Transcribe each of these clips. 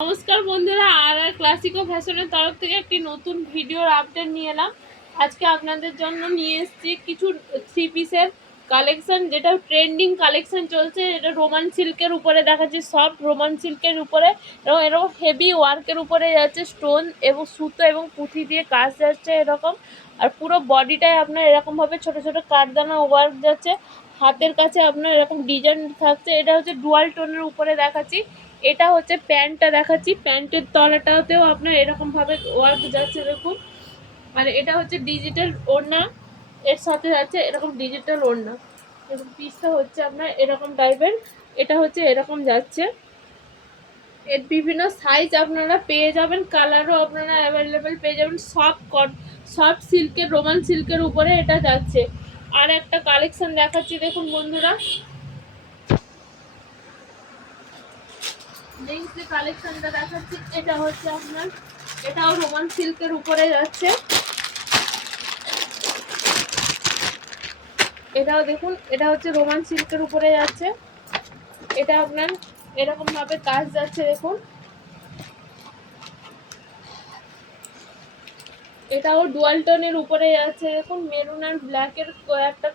নমস্কার বন্ধুরা, আর ক্লাসিকো ফ্যাশনের তরফ থেকে একটি নতুন ভিডিওর আপডেট নিয়ে এলাম। আজকে আপনাদের জন্য নিয়ে এসেছি কিছু থ্রি পিসের কালেকশন, যেটা ট্রেন্ডিং কালেকশন চলছে। এটা রোমান সিল্কের উপরে দেখাচ্ছি, সফট রোমান সিল্কের উপরে এবং এরকম হেভি ওয়ার্কের উপরে যাচ্ছে, স্টোন এবং সুতো এবং পুঁথি দিয়ে কাজ যাচ্ছে এরকম। আর পুরো বডিটায় আপনার এরকমভাবে ছোট ছোট কাঠদানা ওয়ার্ক যাচ্ছে, হাতের কাছে আপনার এরকম ডিজাইন থাকছে। এটা হচ্ছে ডুয়াল টোনের উপরে দেখাচ্ছি। এটা হচ্ছে প্যান্টটা দেখাচ্ছি, প্যান্টের তলাটাতেও আপনার এরকমভাবে ওয়ার্ক যাচ্ছে দেখুন। আর এটা হচ্ছে ডিজিটাল ওড়না, এর সাথে যাচ্ছে এরকম ডিজিটাল ওড়না এবং পিসটা হচ্ছে আপনার এরকম টাইপের। এটা হচ্ছে এরকম যাচ্ছে। এর বিভিন্ন সাইজ আপনারা পেয়ে যাবেন, কালারও আপনারা অ্যাভেলেবেল পেয়ে যাবেন। সফট সিল্কের রোমান সিল্কের উপরে এটা যাচ্ছে। আর একটা কালেকশন দেখাচ্ছি দেখুন বন্ধুরা, নেক্সট যে কালেকশনটা দেখাচ্ছি এটা হচ্ছে আপনার, এটাও রোমান সিল্কের উপরে যাচ্ছে। এটাও দেখুন, এটা হচ্ছে রোমান সিল্কের উপরে যাচ্ছে। এটা আপনার এরকম ভাবে কাজ যাচ্ছে দেখুন। এটাও ডুয়াল টোনের উপরে যাচ্ছে দেখুন, মেরুন আর ব্ল্যাকের একটা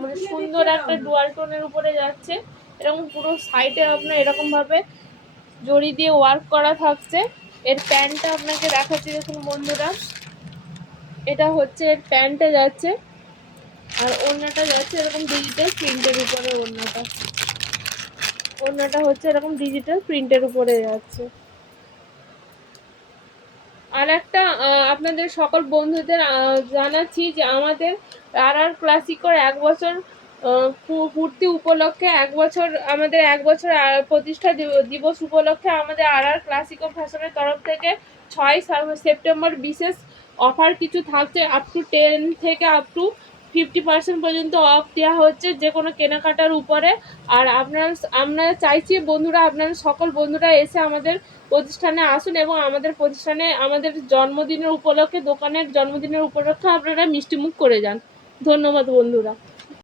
মানে সুন্দর একটা ডুয়াল টোনের উপরে যাচ্ছে। এরকম পুরো সাইডে আপনার এরকম ভাবে জড়ি দিয়ে ওয়ার্ক করা থাকছে। এর প্যান্টটা আপনাকে দেখাচ্ছি দেখুন বন্ধুরা, এটা হচ্ছে এর প্যান্টে যাচ্ছে। আর ওড়নাটা যাচ্ছে এরকম ডিজিটাল প্রিন্টের উপরে। ওড়নাটা হচ্ছে এরকম ডিজিটাল প্রিন্টের উপরে যাচ্ছে। আর একটা আপনাদের সকল বন্ধুদের জানাচ্ছি যে আমাদের আর ক্লাসিকোর 1 বছর পূর্তি উপলক্ষে, 1 বছর আমাদের 1 বছর প্রতিষ্ঠা দিবস উপলক্ষে আমাদের আর ক্লাসিকো ফ্যাশনের তরফ থেকে 6 সেপ্টেম্বর বিশেষ অফার কিছু থাকছে। আপ টু 10 থেকে আপ টু 50% পর্যন্ত অফ দেওয়া হচ্ছে যে কোনো কেনাকাটার উপরে। আর আমরা চাইছি বন্ধুরা, আপনারা সকল বন্ধুরা এসে আমাদের প্রতিষ্ঠানে আসুন এবং আমাদের প্রতিষ্ঠানে আমাদের জন্মদিনের উপলক্ষে, দোকানের জন্মদিনের উপলক্ষে আপনারা মিষ্টিমুখ করে যান। ধন্যবাদ বন্ধুরা।